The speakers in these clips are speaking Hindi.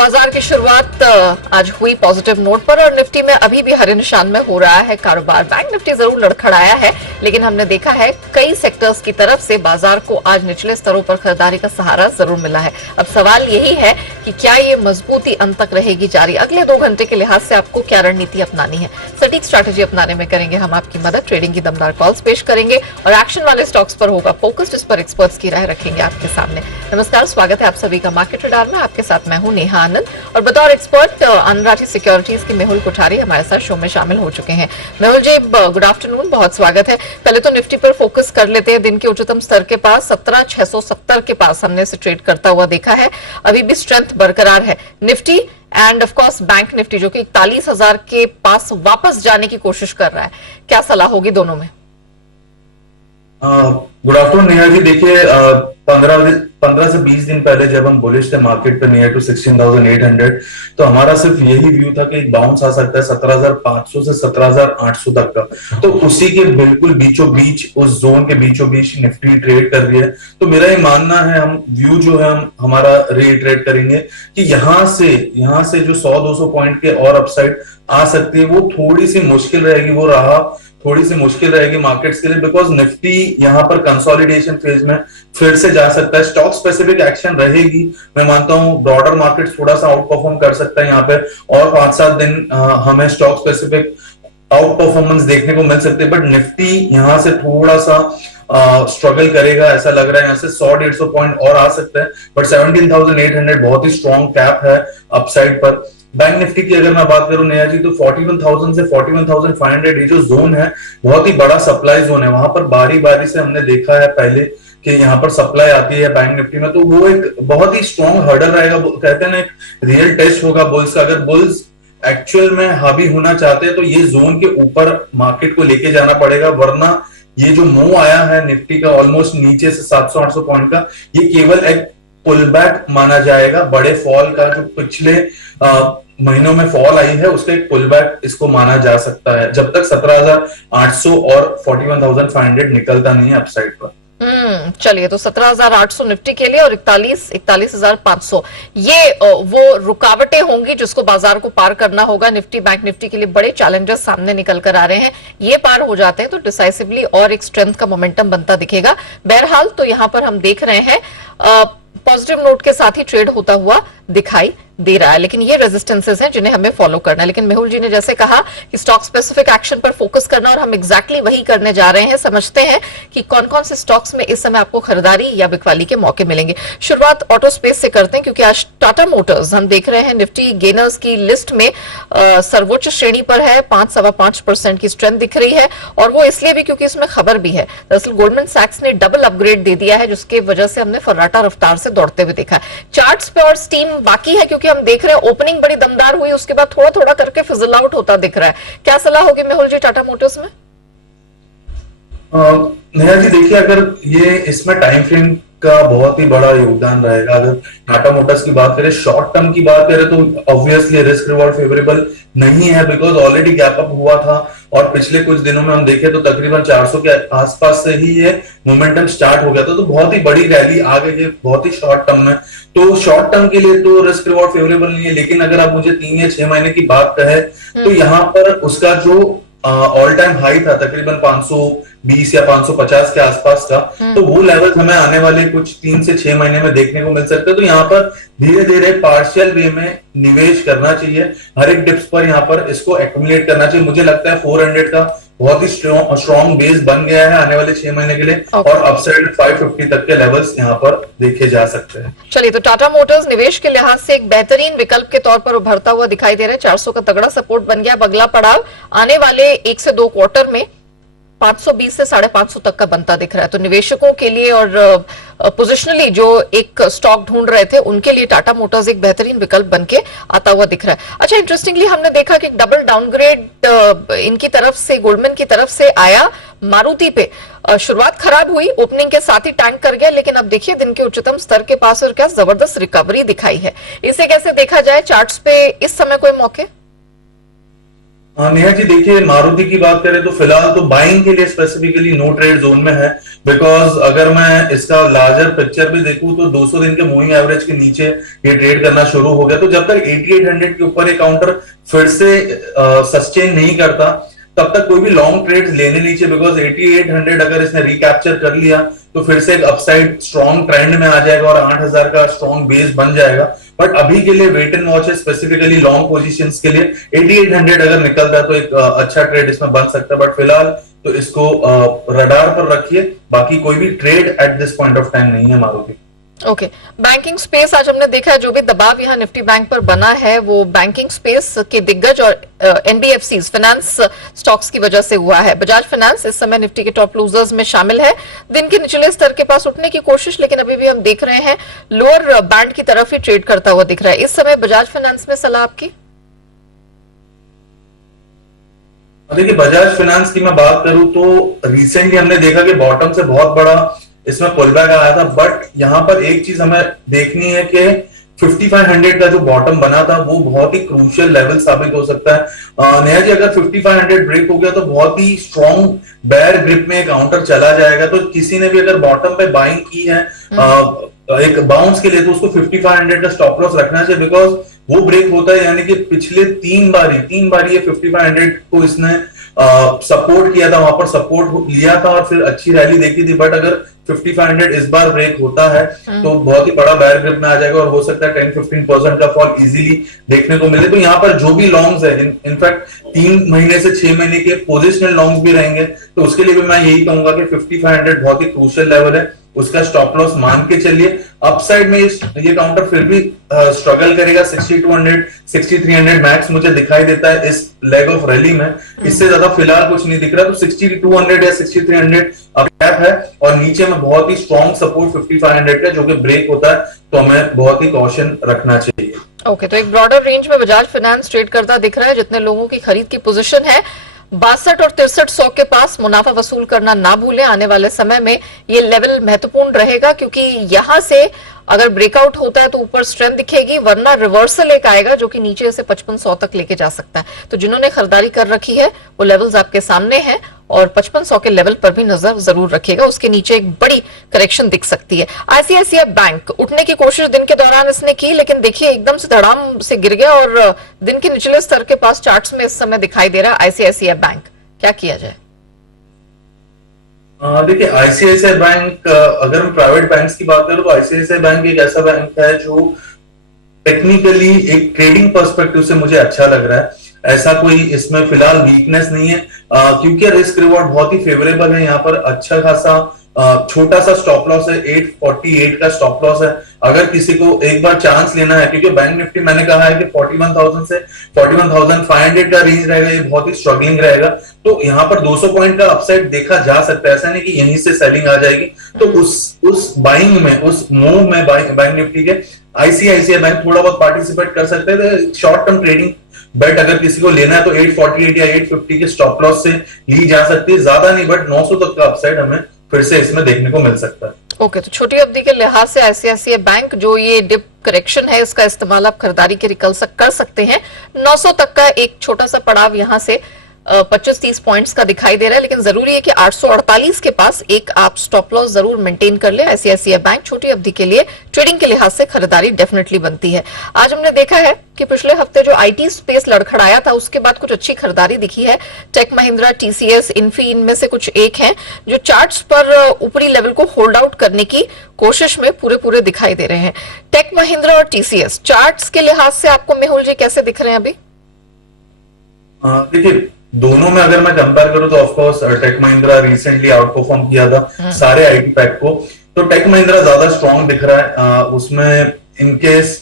बाजार की शुरुआत आज हुई पॉजिटिव नोट पर और निफ्टी में अभी भी हरे निशान में हो रहा है कारोबार। बैंक निफ्टी जरूर लड़खड़ाया है, लेकिन हमने देखा है कई सेक्टर्स की तरफ से बाजार को आज निचले स्तरों पर खरीदारी का सहारा जरूर मिला है। अब सवाल यही है कि क्या ये मजबूती अंत तक रहेगी जारी। अगले 2 घंटे के लिहाज से आपको क्या रणनीति अपनानी है, सटीक स्ट्रैटेजी अपनाने में करेंगे हम आपकी मदद। ट्रेडिंग की दमदार कॉल्स पेश करेंगे और एक्शन वाले स्टॉक्स पर होगा फोकस, जिस पर एक्सपर्ट्स की राय रखेंगे आपके सामने। नमस्कार, स्वागत है आप सभी का मार्केट रडार में। आपके साथ मैं हूं नेहा आनंद और बतौर एक्सपर्ट अनुराठी सिक्योरिटीज की मेहुल कोठारी हमारे साथ शो में शामिल हो चुके हैं। मेहुल जी, गुड आफ्टरनून, बहुत स्वागत है। पहले तो निफ्टी पर फोकस कर लेते हैं। दिन के उच्चतम स्तर के पास 17,670 के पास हमने इसे ट्रेड करता हुआ देखा है। अभी भी स्ट्रेंथ बरकरार है Nifty and of course bank Nifty, जो कि 41,000 के पास वापस जाने की कोशिश कर रहा है। क्या सलाह होगी दोनों में? Good afternoon Neha ji. देखिए, 15 से 20 दिन पहले जब हम बुलिश थे मार्केट पे नियर टू 16,800, तो हमारा सिर्फ यही व्यू था कि एक बाउंस आ सकता है 17,500 से 17,800 तक का। तो उसी के बिल्कुल बीचों बीच, उस जोन के बीचों बीच निफ्टी ट्रेड कर रही है। तो मेरा ये मानना है, हम व्यू जो है हम हमारा रीट्रेड करेंगे कि यहाँ से जो 100-200 पॉइंट के और अपसाइड आ सकती है, वो थोड़ी सी मुश्किल रहेगी। थोड़ी सी मुश्किल रहेगी मार्केट्स के लिए, बिकॉज निफ्टी यहाँ पर कंसोलिडेशन फेज में फिर से जा सकता है। स्टॉक स्पेसिफिक एक्शन रहेगी। मैं मानता हूँ ब्रॉडर मार्केट थोड़ा सा आउट परफॉर्म कर सकता है यहाँ पे, और 5-7 दिन हमें स्टॉक स्पेसिफिक आउट परफॉर्मेंस देखने को मिल सकते हैं। बट निफ्टी यहाँ से थोड़ा सा स्ट्रगल करेगा, ऐसा लग रहा है। यहाँ से 100-150 पॉइंट और आ सकता है, बट 17,800 बहुत ही स्ट्रॉन्ग कैप है अपसाइड पर। बैंक निफ्टी की अगर मैं बात करूं नेहा जी, तो 41,000 से 41,500 ये जो जोन है, बहुत ही बड़ा सप्लाई जोन है। वहां पर बारी बारी से हमने देखा है पहले कि यहाँ पर सप्लाई आती है बैंक निफ्टी में, तो वो एक बहुत ही स्ट्रॉन्ग हर्डल रहेगा। कहते हैं ना, एक रियल टेस्ट होगा बुल्स का। अगर बुल्स एक्चुअल में हावी होना चाहते हैं तो ये जोन के ऊपर मार्केट को लेके जाना पड़ेगा, वरना ये जो मूव आया है निफ्टी का ऑलमोस्ट नीचे से 700-800 पॉइंट का, ये केवल एक पुल बैक माना जाएगा। बड़े फॉल का जो पिछले महीनों में फॉल आई है, उसका एक पुल बैक इसको माना जा सकता है, जब तक 17,800 और 41,500 निकलता नहीं है अपसाइड पर। चलिए, तो 17,800 निफ्टी के लिए और 41,500 ये वो रुकावटें होंगी जिसको बाजार को पार करना होगा। निफ्टी बैंक निफ्टी के लिए बड़े चैलेंजेस सामने निकल कर आ रहे हैं। ये पार हो जाते हैं तो डिसाइसिवली और एक स्ट्रेंथ का मोमेंटम बनता दिखेगा। बहरहाल तो यहां पर हम देख रहे हैं पॉजिटिव नोट के साथ ही ट्रेड होता हुआ दिखाई दे रहा है, लेकिन ये रेजिस्टेंसेस हैं जिन्हें हमें फॉलो करना है। लेकिन मेहुल जी ने जैसे कहा कि स्टॉक स्पेसिफिक एक्शन पर फोकस करना, और हम एग्जैक्टली वही करने जा रहे हैं। समझते हैं कि कौन कौन से स्टॉक्स में इस समय आपको खरीदारी या बिकवाली के मौके मिलेंगे। शुरुआत ऑटो स्पेस से करते हैं, क्योंकि आज टाटा मोटर्स हम देख रहे हैं निफ्टी गेनर्स की लिस्ट में सर्वोच्च श्रेणी पर है। 5-5.25% की स्ट्रेंथ दिख रही है, और वो इसलिए भी क्योंकि इसमें खबर भी है। दरअसल गोल्डमैन सैक्स ने डबल अपग्रेड दे दिया है, जिसकी वजह से हमने फर्राटा रफ्तार से दौड़ते हुए देखा है। चार्ट्स पे और स्टीम बाकी है, क्योंकि हम देख रहे हैं ओपनिंग बड़ी दमदार हुई, उसके बाद थोड़ा थोड़ा करके फिजल आउट होता दिख रहा है। क्या सलाह होगी मेहुल जी टाटा मोटर्स में? नेहा जी, देखिए, अगर ये इसमें टाइम फ्रेम का बहुत ही बड़ा योगदान रहेगा। अगर टाटा मोटर्स की बात करें, शॉर्ट टर्म की बात करें, तो ऑब्वियसली रिस्क रिवॉर्ड फेवरेबल नहीं है, बिकॉज ऑलरेडी गैप अप हुआ था, और पिछले कुछ दिनों में हम देखें तो तकरीबन 400 के आसपास से ही ये मोमेंटम स्टार्ट हो गया था। तो बहुत ही बड़ी रैली आ गई है बहुत ही शॉर्ट टर्म में। तो शॉर्ट टर्म के लिए तो रिस्क रिवॉर्ड फेवरेबल नहीं है, लेकिन अगर आप मुझे 3 या 6 महीने की बात कहें, तो यहाँ पर उसका जो ऑल टाइम हाई था तकरीबन 520 या 550 के आसपास का, तो वो लेवल हमें आने वाले कुछ 3 से 6 महीने में देखने को मिल सकते हैं। तो यहाँ पर धीरे धीरे पार्शियल वे में निवेश करना चाहिए। हर एक डिप्स पर यहाँ पर इसको एक्यूमुलेट करना चाहिए। मुझे लगता है 400 का बहुत ही स्ट्रॉन्ग बेस बन गया है आने वाले 6 महीने के लिए, और अपसाइड 550 तक के लेवल्स यहाँ पर देखे जा सकते हैं। चलिए, तो टाटा मोटर्स निवेश के लिहाज से एक बेहतरीन विकल्प के तौर पर उभरता हुआ दिखाई दे रहा है। 400 का तगड़ा सपोर्ट बन गया। अगला पड़ाव आने वाले 1 से 2 क्वार्टर में 520 से 550 तक का बनता दिख रहा है। तो निवेशकों के लिए और पोजिशनली जो एक स्टॉक ढूंढ रहे थे, उनके लिए टाटा मोटर्स एक बेहतरीन विकल्प बनके आता हुआ दिख रहा है। अच्छा, इंटरेस्टिंगली हमने देखा कि डबल डाउनग्रेड इनकी तरफ से, गोल्डमैन की तरफ से आया मारुति पे। शुरुआत खराब हुई, ओपनिंग के साथ ही टैंक कर गया, लेकिन अब देखिए दिन के उच्चतम स्तर के पास और क्या जबरदस्त रिकवरी दिखाई है। इसे कैसे देखा जाए चार्ट्स पे इस समय? कोई मौके? नेहा जी देखिए, मारुति की बात करें तो फिलहाल तो बाइंग के लिए स्पेसिफिकली नो ट्रेड जोन में है। बिकॉज अगर मैं इसका लार्जर पिक्चर भी देखूं तो 200 दिन के मूविंग एवरेज के नीचे ये ट्रेड करना शुरू हो गया। तो जब तक 8800 के ऊपर ये काउंटर फिर से सस्टेन नहीं करता, तब तक कोई भी लॉन्ग ट्रेड लेने नहीं चाहिए। बिकॉज 8800 अगर इसने रिकैप्चर कर लिया तो फिर से एक अपसाइड स्ट्रॉन्ग ट्रेंड में आ जाएगा और 8000 का स्ट्रॉन्ग बेस बन जाएगा। बट अभी के लिए वेट एंड वॉच है, स्पेसिफिकली लॉन्ग पोजीशंस के लिए 8800 अगर निकलता है तो एक अच्छा ट्रेड इसमें बन सकता है। बट फिलहाल तो इसको रडार पर रखिए, बाकी कोई भी trade at this point of time नहीं है मारुति। ओके, बैंकिंग स्पेस आज हमने देखा है जो भी दबाव यहाँ निफ्टी बैंक पर बना है वो बैंकिंग स्पेस के दिग्गज और एनबीएफसी फाइनेंस स्टॉक्स की वजह से हुआ है। बजाज फाइनेंस इस समय निफ्टी के टॉप लूजर्स में शामिल है, दिन के निचले स्तर के पास उठने की कोशिश, लेकिन अभी भी हम देख रहे हैं लोअर बैंड की तरफ ही ट्रेड करता हुआ दिख रहा है। इस समय बजाज फाइनेंस में सलाह आपकी? देखिए, बजाज फाइनेंस की मैं बात करूं तो रिसेंटली हमने देखा कि बॉटम से बहुत बड़ा इसमें पुलबैक आया था। बट यहां पर एक चीज हमें देखनी है कि 5500 का जो बॉटम बना था वो बहुत ही क्रूशियल लेवल साबित हो सकता है। नेहा जी, अगर 5500 ब्रेक हो गया तो बहुत ही स्ट्रॉन्ग बेयर ग्रिप में काउंटर चला जाएगा। तो किसी ने भी अगर बॉटम पे बाइंग की है एक बाउंस के लिए तो उसको 5500 का स्टॉप लॉस रखना चाहिए। बिकॉज वो ब्रेक होता है, यानी कि पिछले तीन बारी ये 5500 को इसने सपोर्ट किया था, वहां पर सपोर्ट लिया था और फिर अच्छी रैली देखी थी। बट अगर 5500 इस बार ब्रेक होता है तो बहुत ही बड़ा बैर ग्रिप में आ जाएगा और हो सकता है 10-15% का फॉल इजीली देखने को मिले। तो यहाँ पर जो भी लॉन्ग्स है, इनफैक्ट 3 महीने से 6 महीने के पोजिशनल लॉन्ग्स भी रहेंगे, तो उसके लिए भी मैं यही कहूंगा कि 5500 बहुत ही क्रूशियल लेवल है, उसका स्टॉप लॉस मान के चलिए। अपसाइड में ये काउंटर फिर भी स्ट्रगल करेगा। 6200 6300 मैक्स मुझे दिखाई देता है इस लेग ऑफ रैली में, इससे ज्यादा फिलहाल कुछ नहीं दिख रहा। तो 6200 या 6300 अब गैप है और नीचे में बहुत ही स्ट्रॉन्ग सपोर्ट 5500 का, जो कि ब्रेक होता है तो हमें बहुत ही कॉशन रखना चाहिए। ओके, तो एक ब्रॉडर रेंज में बजाज फाइनेंस ट्रेड करता दिख रहा है। जितने लोगों की खरीद की पोजीशन है 62 और 6300 के पास मुनाफा वसूल करना ना भूलें। आने वाले समय में ये लेवल महत्वपूर्ण रहेगा क्योंकि यहां से अगर ब्रेकआउट होता है तो ऊपर स्ट्रेंथ दिखेगी, वरना रिवर्सल एक आएगा जो कि नीचे से 5500 तक लेके जा सकता है। तो जिन्होंने खरीदारी कर रखी है वो लेवल्स आपके सामने हैं और 5500 के लेवल पर भी नजर जरूर रखिएगा, उसके नीचे एक बड़ी करेक्शन दिख सकती है। आईसीआईसीआई बैंक उठने की कोशिश दिन के दौरान इसने की, लेकिन देखिए एकदम से धड़ाम से गिर गया और दिन के निचले स्तर के पास चार्ट्स में इस समय दिखाई दे रहा है आईसीआईसीआई बैंक। क्या किया जाए? देखिए, आईसीआईसीआई बैंक, अगर हम प्राइवेट बैंक्स की बात करें तो आईसीआईसीआई बैंक एक ऐसा बैंक है जो टेक्निकली एक ट्रेडिंग पर्सपेक्टिव से मुझे अच्छा लग रहा है। ऐसा कोई इसमें फिलहाल वीकनेस नहीं है, क्योंकि रिस्क रिवॉर्ड बहुत ही फेवरेबल है। यहाँ पर अच्छा खासा छोटा सा स्टॉप लॉस है, 848 का स्टॉप लॉस है। अगर किसी को एक बार चांस लेना है, क्योंकि बैंक निफ्टी मैंने कहा है कि 41,000 से 41,500 का रेंज रहेगा, ये बहुत ही स्ट्रगलिंग रहेगा। तो यहाँ पर 200 पॉइंट का अपसाइड देखा जा सकता है, ऐसा नहीं कि यहीं से सेलिंग आ जाएगी। तो उस बाइंग में, उस मूव में बैंक निफ्टी के आईसीआईसीआई बैंक थोड़ा बहुत पार्टिसिपेट कर सकते हैं। शॉर्ट टर्म ट्रेडिंग बेट अगर किसी को लेना है तो 848 या 850 के स्टॉप लॉस से ली जा सकती है, ज्यादा नहीं, बट 900 तक का अपसाइड हमें फिर से इसमें देखने को मिल सकता है। ओके, तो छोटी अवधि के लिहाज से आईसीआईसीआई बैंक जो ये डिप करेक्शन है इसका इस्तेमाल आप खरीदारी के कर सकते हैं। 900 तक का एक छोटा सा पड़ाव यहां से 25-30 पॉइंट्स का दिखाई दे रहा है, लेकिन जरूरी है कि 848 के पास एक आप स्टॉप लॉस जरूर मेंटेन कर ले। आईसीआईसीआई बैंक छोटी अवधि के लिए ट्रेडिंग के लिहाज से खरीदारी डेफिनेटली बनती है। आज हमने देखा है कि पिछले हफ्ते जो आईटी स्पेस लड़खड़ाया था उसके बाद कुछ अच्छी खरीदारी दिखी है। टेक महिंद्रा, टीसीएस, इन्फी, इनमें से कुछ एक हैं जो चार्ट्स पर ऊपरी लेवल को होल्ड आउट करने की कोशिश में पूरे दिखाई दे रहे हैं। टेक महिंद्रा और टीसीएस चार्ट्स के लिहाज से आपको मेहुल जी कैसे दिख रहे हैं अभी? देखिए, दोनों में अगर मैं कंपेयर करूं तो of course Tech Mahindra recently outperform किया था सारे आईटी पैक को। तो टेक महिंद्रा ज्यादा स्ट्रॉन्ग दिख रहा है। उसमें इनकेस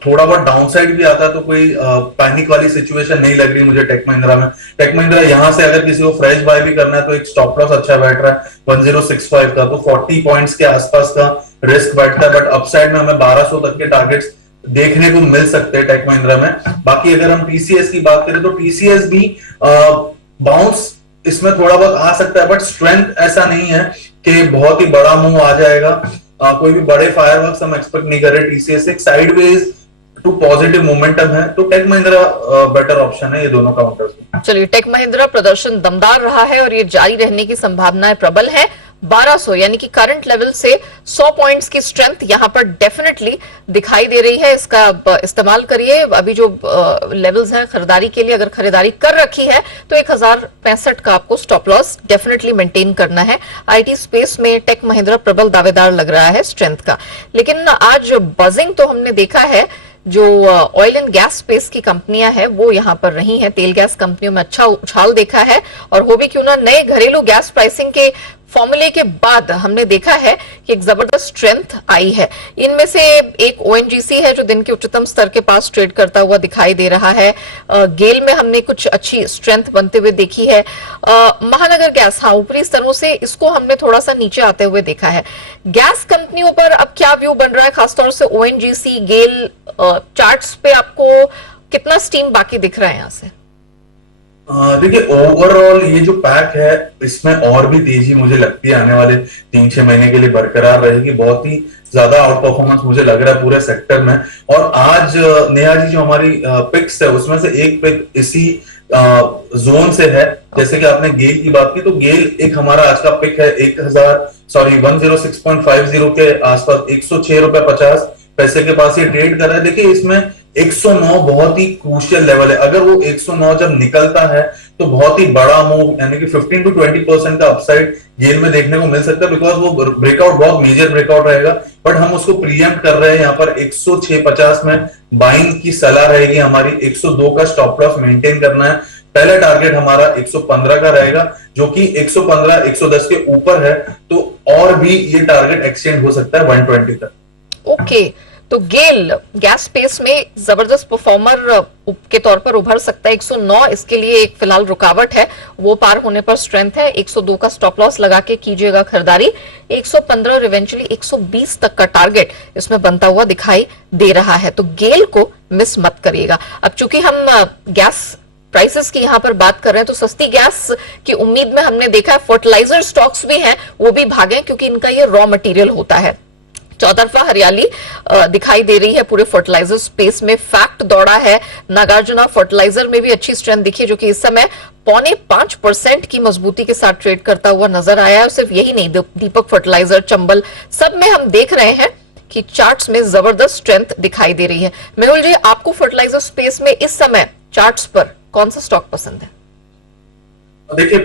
थोड़ा बहुत डाउनसाइड भी आता है तो कोई पैनिक वाली सिचुएशन नहीं लग रही मुझे टेक महिंद्रा में। टेक महिंद्रा यहां से अगर किसी को फ्रेश बाय भी करना है तो एक स्टॉप लॉस अच्छा बैठ रहा है 1065 का, तो 40 पॉइंट्स के आसपास का रिस्क बैठता है। बट अपसाइड में हमें 1200 तक के टारगेट्स देखने को मिल सकते हैं टेक महिंद्रा में। बाकी अगर हम टीसीएस की बात करें तो टीसीएस भी बाउंस इसमें थोड़ा बहुत आ सकता है, बट स्ट्रेंथ ऐसा नहीं है कि बहुत ही बड़ा मूव आ जाएगा। कोई भी बड़े फायरवर्क्स हम एक्सपेक्ट नहीं कर रहे। टीसीएस एक साइडवेज टू पॉजिटिव मोमेंटम है, तो टेक महिंद्रा बेटर ऑप्शन है ये दोनों काउंटर्स में। चलिए, टेक महिंद्रा प्रदर्शन दमदार रहा है और ये जारी रहने की संभावनाएं प्रबल है। 1200 यानी कि करंट लेवल से 100 पॉइंट्स की स्ट्रेंथ यहां पर डेफिनेटली दिखाई दे रही है। इसका इस्तेमाल करिए। अभी जो लेवल्स हैं खरीदारी के लिए, अगर खरीदारी कर रखी है तो 1065 का आपको स्टॉप लॉस डेफिनेटली मेंटेन करना है। आईटी स्पेस में टेक महिंद्रा प्रबल दावेदार लग रहा है स्ट्रेंथ का। लेकिन आज बजिंग तो हमने देखा है, जो ऑयल एंड गैस स्पेस की कंपनियां हैं वो यहां पर रही हैं। तेल गैस कंपनियों में अच्छा उछाल देखा है, और हो भी क्यों ना, नए घरेलू गैस प्राइसिंग के फॉर्मूले के बाद हमने देखा है कि एक जबरदस्त स्ट्रेंथ आई है। इनमें से एक ओएनजीसी है जो दिन के उच्चतम स्तर के पास ट्रेड करता हुआ दिखाई दे रहा है। गेल में हमने कुछ अच्छी स्ट्रेंथ बनते हुए देखी है। महानगर गैस, हाँ, ऊपरी स्तरों से इसको हमने थोड़ा सा नीचे आते हुए देखा है। गैस कंपनियों पर अब क्या व्यू बन रहा है, खासतौर से ओएनजीसी, गेल, चार्ट्स पे आपको कितना स्टीम बाकी दिख रहा है यहाँ से? देखिए, ओवरऑल ये जो पैक है इसमें और भी तेजी मुझे लगती है आने वाले 3-6 महीने के लिए बरकरार रहेगी। बहुत ही ज्यादा आउट परफॉर्मेंस मुझे लग रहा है पूरे सेक्टर में। और आज नेहा जी जो हमारी पिक्स है उसमें से एक पिक इसी जोन से है। जैसे कि आपने गेल की बात की, तो गेल एक हमारा आज का पिक है 106.50 के आसपास, 106.50 के पास ये ट्रेड कर रहा है। देखिए, इसमें 109 बहुत ही क्रूशियल लेवल है। अगर वो 109 जब निकलता है तो बहुत ही बड़ा मूव, यानी कि 15 to 20% का अपसाइड गेल में देखने को मिल सकता है, बिकॉज वो ब्रेकआउट बहुत मेजर ब्रेकआउट रहेगा। बट हम उसको प्रीएम्प्ट कर रहे हैं यहाँ पर 106.50 में बाइंग की सलाह रहेगी हमारी। 102 का स्टॉप लॉस मेंटेन करना है। पहला टारगेट हमारा 115 का रहेगा, जो कि 115 110 के ऊपर है, तो और भी ये टारगेट एक्सटेंड हो सकता है 120 तक। ओके, तो गेल गैस स्पेस में जबरदस्त परफॉर्मर के तौर पर उभर सकता है। 109 इसके लिए एक फिलहाल रुकावट है, वो पार होने पर स्ट्रेंथ है। 102 का स्टॉप लॉस लगा के कीजिएगा खरीदारी। 115 और इवेंचुअली 120 तक का टारगेट इसमें बनता हुआ दिखाई दे रहा है, तो गेल को मिस मत करिएगा। अब चूंकि हम गैस प्राइसेस की यहां पर बात कर रहे हैं, तो सस्ती गैस की उम्मीद में हमने देखा है फर्टिलाइजर स्टॉक्स भी हैं वो भी भागे, क्योंकि इनका ये रॉ मटेरियल होता है। चौतरफा हरियाली दिखाई दे रही है पूरे फर्टिलाइजर स्पेस में। फैक्ट दौड़ा है, नागार्जुना फर्टिलाइजर में भी अच्छी स्ट्रेंथ दिखी, जो कि इस समय 4.5% की मजबूती के साथ ट्रेड करता हुआ नजर आया है। सिर्फ यही नहीं, दीपक फर्टिलाइजर, चंबल, सब में हम देख रहे हैं कि चार्ट्स में जबरदस्त स्ट्रेंथ दिखाई दे रही है। मेहुल जी, आपको फर्टिलाइजर स्पेस में इस समय चार्ट्स पर कौन सा स्टॉक पसंद है? देखिए,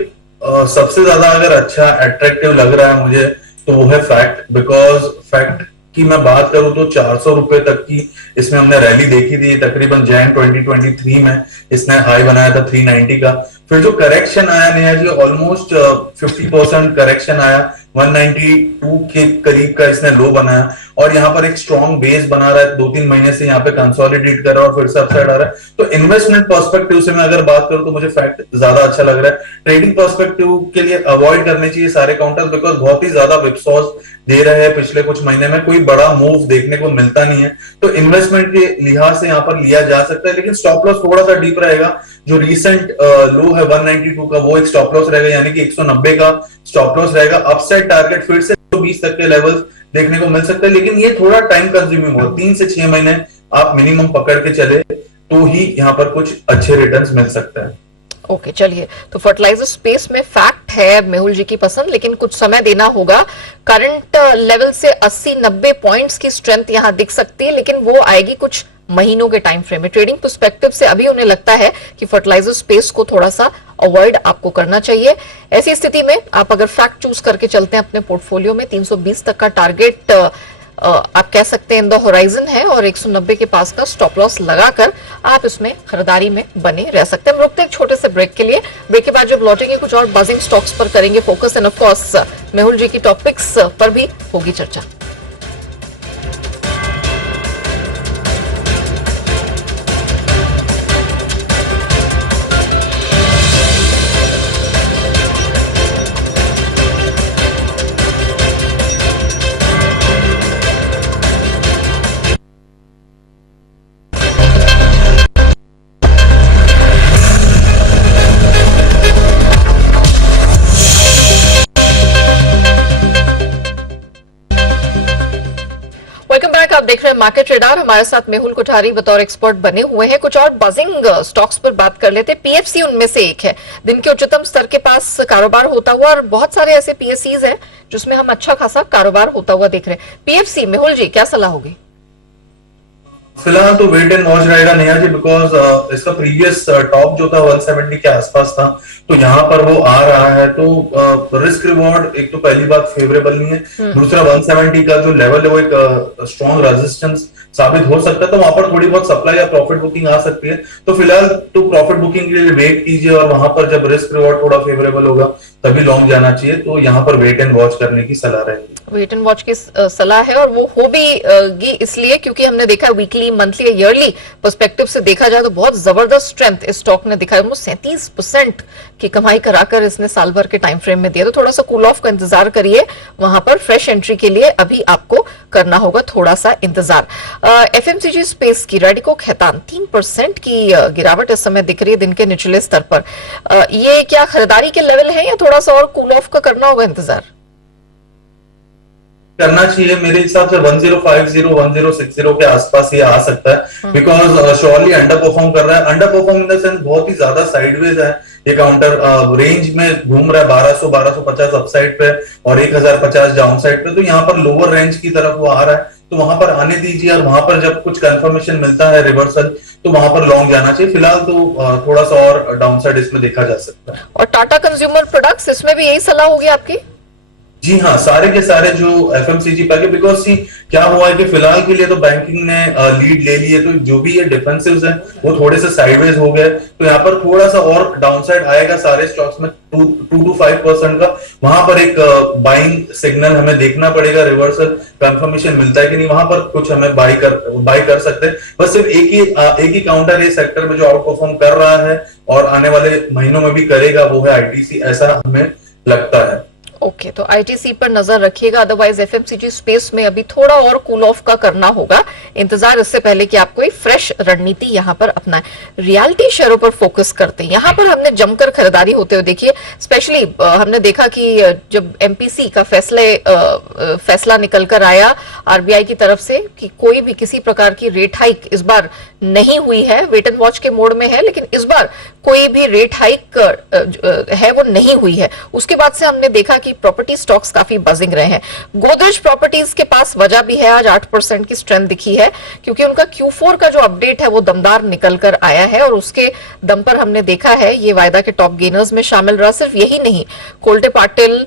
सबसे ज्यादा अगर अच्छा अट्रैक्टिव लग रहा है मुझे तो वो है फैक्ट। बिकॉज फैक्ट की मैं बात करूं तो 400 रुपए तक की इसमें हमने रैली देखी थी। तकरीबन जैन 2023 में इसने हाई बनाया था 390 का। फिर जो करेक्शन आया नेहा जी, ऑलमोस्ट 50% करेक्शन आया, 192 के करीब का इसने लो बनाया, और यहाँ पर एक स्ट्रॉन्ग बेस बना रहा है। 2-3 महीने से यहाँ पे कंसोलिडेट कर रहा है और फिर से अपसाइड आ रहा है। तो इन्वेस्टमेंट पर्सपेक्टिव से मैं अगर बात करूं तो मुझे फैक्ट ज्यादा अच्छा लग रहा है। ट्रेडिंग पर्सपेक्टिव के लिए अवॉइड करने चाहिए सारे काउंटर्स, बिकॉज बहुत ही ज्यादा विपसॉस दे रहे हैं पिछले कुछ महीने में, कोई बड़ा मूव देखने को मिलता नहीं है। तो इन्वेस्टमेंट के लिहाज से यहाँ पर लिया जा सकता है, लेकिन स्टॉप लॉस थोड़ा सा डीप रहेगा। जो रीसेंट लो है 192 का, वो एक स्टॉप लॉस रहेगा, यानी कि 190 का स्टॉप लॉस रहेगा। अपसाइड टारगेट फिर से 120 तक के लेवल्स देखने को मिल सकते हैं, लेकिन ये थोड़ा टाइम कंज्यूमिंग होगा। 3 से 6 महीने आप मिनिमम पकड़ के चले तो ही यहाँ पर कुछ अच्छे रिटर्न्स मिल सकते हैं। ओके, चलिए, तो फर्टिलाइजर स्पेस में फैक्ट है मेहुल जी की पसंद, लेकिन कुछ समय देना होगा। करंट लेवल से 80-90 पॉइंट्स की स्ट्रेंथ यहां दिख सकती है, लेकिन वो आएगी कुछ महीनों के टाइम फ्रेम में। ट्रेडिंग पर्सपेक्टिव से अभी उन्हें लगता है कि फर्टिलाइजर स्पेस को थोड़ा सा अवॉइड आपको करना चाहिए। ऐसी स्थिति में आप अगर फैक्ट चूज करके चलते हैं अपने पोर्टफोलियो में, 320 तक का टारगेट आप कह सकते हैं इन द होराइजन है, और 190 के पास का स्टॉप लॉस लगाकर आप इसमें खरीदारी में बने रह सकते हैं। हम रुकते हैं एक छोटे से ब्रेक के लिए। ब्रेक के बाद जब लौटेंगे कुछ और बजिंग स्टॉक्स पर करेंगे focus, and of course Mehul ji की टॉपिक्स पर भी होगी चर्चा। हैं मार्केट रेडार। हमारे साथ मेहुल कोठारी बतौर एक्सपर्ट बने हुए हैं। कुछ और बजिंग स्टॉक्स पर बात कर लेते हैं। पीएफसी उनमें से एक है, दिन के उच्चतम स्तर के पास कारोबार होता हुआ, और बहुत सारे ऐसे पीएससीज हैं जिसमें हम अच्छा खासा कारोबार होता हुआ देख रहे हैं। पीएफसी, मेहुल जी क्या सलाह होगी? फिलहाल तो वेट एंड वॉच रहेगा नेहा जी, बिकॉज इसका प्रीवियस टॉप जो था 170 के आसपास था, तो यहाँ पर वो आ रहा है, तो रिस्क रिवॉर्ड एक तो पहली बात फेवरेबल नहीं है। दूसरा 170 का जो लेवल है वो एक स्ट्रॉन्ग रेजिस्टेंस साबित हो सकता है, तो वहां पर थोड़ी बहुत सप्लाई या प्रॉफिट बुकिंग आ सकती है। तो फिलहाल तो प्रॉफिट बुकिंग के लिए वेट कीजिए, और वहां पर जब रिस्क रिवॉर्ड थोड़ा फेवरेबल होगा तभी लॉन्ग जाना चाहिए। तो यहाँ पर वेट एंड वॉच करने की सलाह रहेगी। वेट एंड वॉच की सलाह है, और वो हो भी इसलिए क्योंकि हमने देखा वीकली, मंथली, ईयरली पर्सपेक्टिव से देखा जाए तो बहुत जबरदस्त स्ट्रेंथ इस स्टॉक ने दिखाया। 37% की कमाई कराकर इसने साल भर के टाइम फ्रेम में दिया। तो थोड़ा सा कूल ऑफ का इंतजार करिए, वहां पर फ्रेश एंट्री के लिए अभी आपको करना होगा थोड़ा सा इंतजार। एफएमसीजी स्पेस की रैडिको खैतान 3% की गिरावट इस समय दिख रही है दिन के निचले स्तर पर। ये क्या खरीदारी के लेवल है या थोड़ा सा और कूल ऑफ का करना होगा इंतजार? करना चाहिए मेरे हिसाब से 1050 1060 के आसपास ये आ सकता है, बिकॉज श्योरली अंडर परफॉर्म कर रहा है। Under perform in the sense बहुत ही ज्यादा साइडवेज है ये काउंटर, रेंज में घूम रहा है 1200 1250 अपसाइड पे और 1050 डाउन साइड पे, तो यहाँ पर लोअर रेंज की तरफ वो आ रहा है, तो वहां पर आने दीजिए, और वहां पर जब कुछ कंफर्मेशन मिलता है रिवर्सल तो वहां पर लॉन्ग जाना चाहिए। फिलहाल तो थोड़ा सा और डाउन साइड इसमें देखा जा सकता है। और टाटा कंज्यूमर प्रोडक्ट्स, इसमें भी यही सलाह होगी आपकी? जी हाँ, सारे के सारे जो एफएमसीजी पैकेज, बिकॉज सी क्या हुआ है कि फिलहाल के लिए तो बैंकिंग ने लीड ले ली है, तो जो भी ये डिफेंसिव्स हैं वो थोड़े से साइडवेज हो गए, तो यहाँ पर थोड़ा सा और डाउनसाइड आएगा सारे स्टॉक्स में 2 to 5% का। वहां पर एक बाइंग सिग्नल हमें देखना पड़ेगा, रिवर्सल कंफर्मेशन मिलता है कि नहीं, वहां पर कुछ हमें बाई कर सकते हैं। बस सिर्फ एक ही काउंटर है सेक्टर में जो आउट परफॉर्म कर रहा है और आने वाले महीनों में भी करेगा, वो है आईटीसी, ऐसा हमें लगता है। ओके, तो आईटीसी पर नजर रखिएगा। अदरवाइज एफएमसीजी स्पेस में अभी थोड़ा और कूल ऑफ का करना होगा इंतजार, इससे पहले कि आप कोई फ्रेश रणनीति यहां पर अपनाएं। रियलिटी शेयरों पर फोकस करते हैं, यहां पर हमने जमकर खरीदारी होते हुए देखिए। स्पेशली हमने देखा कि जब एमपीसी का फैसला निकल कर आया आरबीआई की तरफ से कि कोई भी किसी प्रकार की रेट हाइक इस बार नहीं हुई है, वेट एंड वॉच के मोड में है, लेकिन इस बार कोई भी रेट हाइक है वो नहीं हुई है। उसके बाद से हमने देखा कि प्रॉपर्टी स्टॉक्स काफी बजिंग रहे हैं। गोदरेज प्रॉपर्टीज के पास वजह भी है, आज 8% की स्ट्रेंथ दिखी है, क्योंकि उनका Q4 का जो अपडेट है वो दमदार निकल कर आया है, और उसके दम पर हमने देखा है ये वायदा के टॉप गेनर्स में शामिल रहा। सिर्फ यही नहीं, कोल्टे पाटिल,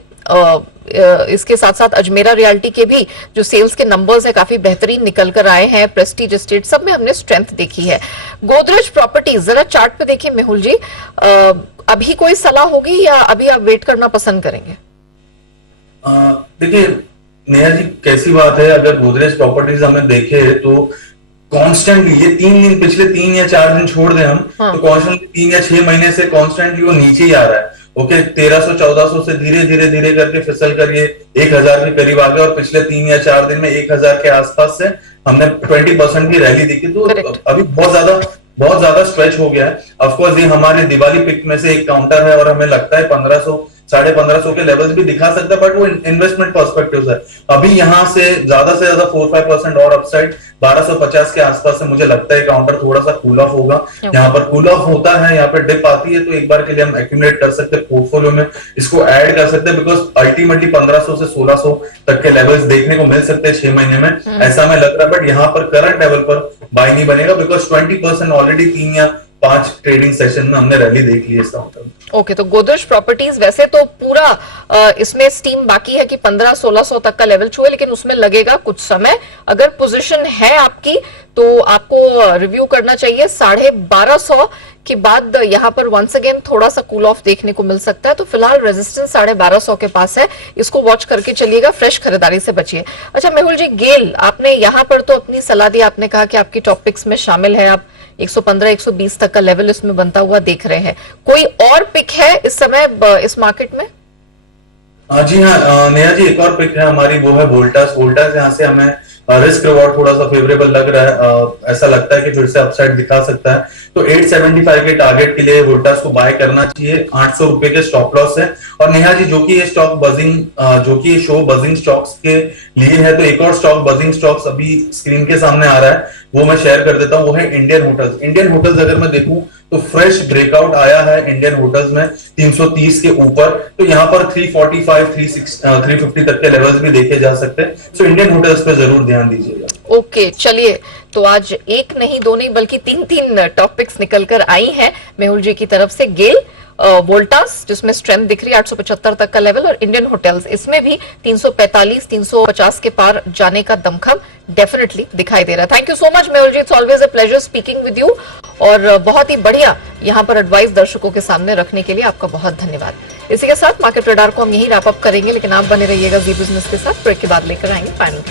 इसके साथ साथ अजमेरा रियल्टी के भी जो सेल्स के नंबर्स है काफी बेहतरीन निकल कर आए हैं। प्रेस्टीज एस्टेट, सब में हमने स्ट्रेंथ देखी है। गोदरेज प्रॉपर्टीज जरा चार्ट पे देखिए मेहुल जी, अभी कोई सलाह होगी या अभी आप वेट करना पसंद करेंगे? देखिए नेहा जी, कैसी बात है, अगर गोदरेज प्रॉपर्टीज हमें देखे तो कॉन्स्टेंटली ये 3 दिन, पिछले 3 या 4 दिन छोड़ दें हम, तो कॉन्स्टेंटली 3 या 6 महीने से कॉन्स्टेंटली वो नीचे ही आ रहा है। ओके, 1300-1400 से धीरे धीरे धीरे करके फिसल कर ये 1000 के करीब आ गया, और पिछले 3 या 4 दिन में 1000 के आसपास से हमने 20% की रैली देखी, तो अभी बहुत ज्यादा स्ट्रेच हो गया है। ऑफकोर्स ये हमारे दिवाली पिक में से एक काउंटर है, और हमें लगता है 1500 1550 के लेवल्स भी दिखा सकता है, बट वो इन्वेस्टमेंट पर्सपेक्टिव है। अभी यहाँ से ज्यादा 4-5% और अपसाइड 1250 के आसपास से मुझे लगता है काउंटर थोड़ा सा कूल ऑफ होगा। यहाँ पर कूल ऑफ होता है, यहाँ पर डिप आती है, तो एक बार के लिए हम एक्यूमुलेट कर सकते हैं पोर्टफोलियो में, इसको ऐड कर सकते हैं, बिकॉज अल्टीमेटली 1500 से 1600 तक के लेवल्स देखने को मिल सकते हैं 6 महीने में, ऐसा हमें लग रहा है। बट यहाँ पर करंट लेवल पर बाय नहीं बनेगा, बिकॉज 20% ऑलरेडी 3 या 5 ट्रेडिंग सेशन में हमने रैली देख ली है इस काउंटर में। ओके, तो गोदरेज प्रॉपर्टीज वैसे तो पूरा इसमें स्टीम बाकी है कि 1500-1600 तक का लेवल छुए, लेकिन उसमें लगेगा कुछ समय। अगर पोजीशन है आपकी तो आपको रिव्यू करना चाहिए। 1250 के बाद यहाँ पर वंस अगेन थोड़ा सा कूल ऑफ देखने को मिल सकता है, तो फिलहाल रेजिस्टेंस 1250 के पास है, इसको वॉच करके चलिएगा, फ्रेश खरीदारी से बचिए। अच्छा मेहुल जी, गेल आपने यहाँ पर तो अपनी सलाह दी, आपने कहा कि आपकी टॉपिक्स में शामिल है, आप 115-120 तक का लेवल इसमें बनता हुआ देख रहे हैं। कोई और पिक है इस समय इस मार्केट में? जी हाँ नेहा जी, एक और पिक है हमारी, वो है वोल्टास। वोल्टास यहाँ से हमें रिस्क रिवॉर्ड थोड़ा सा फेवरेबल लग रहा है, ऐसा लगता है कि फिर से अपसाइड दिखा सकता है। तो 875 के टारगेट के लिए वोल्टास को बाय करना चाहिए। 800 रुपए के स्टॉप लॉस है। और नेहा जी, जो कि ये स्टॉक बजिंग, जो कि ये शो बजिंग स्टॉक्स के लिए है, तो एक और स्टॉक बजिंग स्टॉक्स अभी स्क्रीन के सामने आ रहा है, वो मैं शेयर कर देता हूँ। वो है इंडियन होटल्स। इंडियन होटल्स अगर मैं देखूं तो फ्रेश ब्रेकआउट आया है इंडियन होटल्स में 330 के ऊपर। तो यहाँ पर 345 350 तक के लेवल्स भी देखे जा सकते हैं। सो इंडियन होटल्स पे जरूर ध्यान दीजिएगा। ओके, चलिए, तो आज एक नहीं दो नहीं बल्कि तीन तीन टॉपिक्स निकल कर आई हैं मेहुल जी की तरफ से। गेल, वोल्टास जिसमें स्ट्रेंथ दिख रही है 875 तक का लेवल, और इंडियन होटल्स इसमें भी 345 350 के पार जाने का दमखम डेफिनेटली दिखाई दे रहा है। Thank you so much Mehul ji, it's always a pleasure speaking with you, और बहुत ही बढ़िया यहाँ पर एडवाइस दर्शकों के सामने रखने के लिए आपका बहुत धन्यवाद। इसी के साथ मार्केट रडार को हम यही रैप अप करेंगे, लेकिन आप बने रहिएगा जी बिजनेस के साथ। ब्रेक के बाद लेकर आएंगे फाइनल।